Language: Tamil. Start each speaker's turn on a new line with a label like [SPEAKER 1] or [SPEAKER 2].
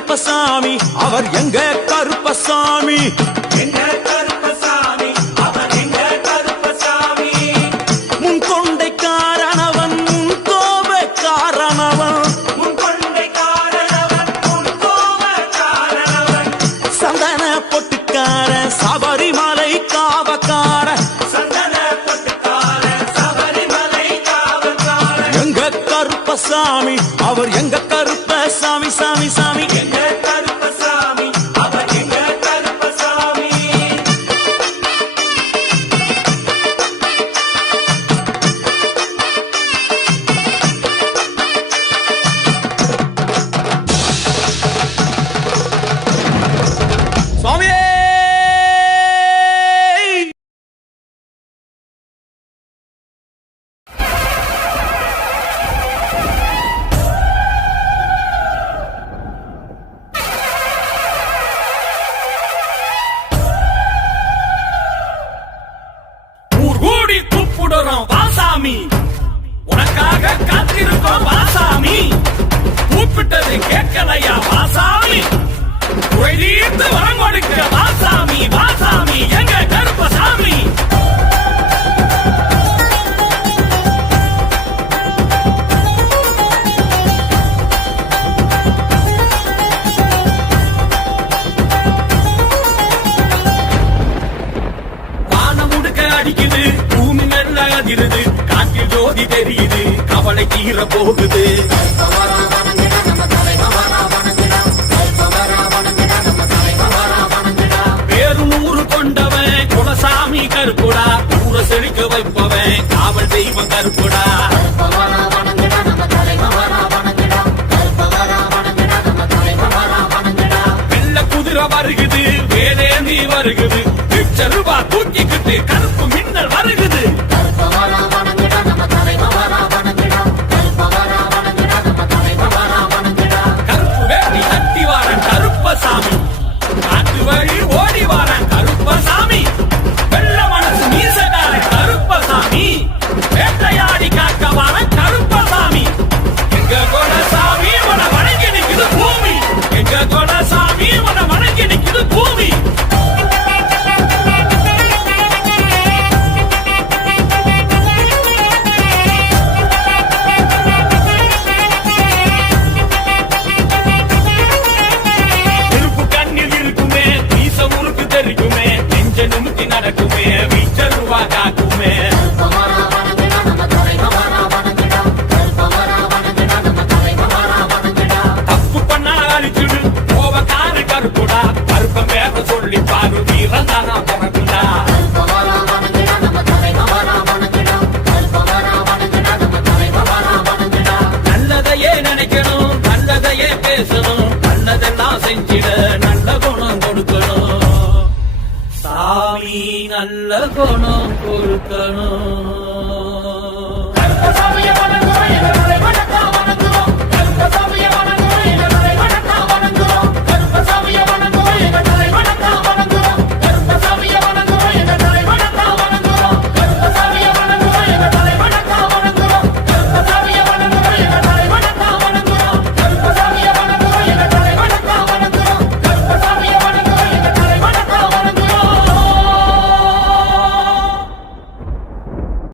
[SPEAKER 1] கருப்பசாமி
[SPEAKER 2] அவர் எங்க கருப்பசாமி?
[SPEAKER 1] எங்க கருப்பசாமி அவர் எங்க கருப்பசாமி?
[SPEAKER 2] முன் கொண்டைக்காரனவன் முன் கோபக்காரனவன்.
[SPEAKER 1] உன் கொண்டை காரணவன் உன் கோப காரணவன்
[SPEAKER 2] சந்தன பொட்டுக்கார சபரிமலை காவக்கார.
[SPEAKER 1] சந்தன பொட்டுக்கார சபரிமலை காவல்கார
[SPEAKER 2] எங்க கருப்பசாமி அவர் எங்க கருப்பசாமி சாமி சாமி?
[SPEAKER 3] சாமி. உனக்காக காத்திருக்கோம் வாசாமி கூப்பிட்டது கேட்கலையா வாசாமி குழைதீர்த்து வரம் கொடுக்க வாசாமி வாசாமி எங்க காற்றில் தெரியுது. கவலை தீர போகுது வேறு நூறு கொண்டவன் குலசாமி கருப்புடா. ஊர செழிக்க வைப்பவன் காவல் தெய்வம் கருப்புடா. வருகுது வேலேந்தி வருகுது. லட்ச தூக்கிக்கிட்டு கரு ¡Este கொடுக்கணும். சாமி நல்ல குணம் கொடுக்கணும்.
[SPEAKER 1] கருப்பசாமியை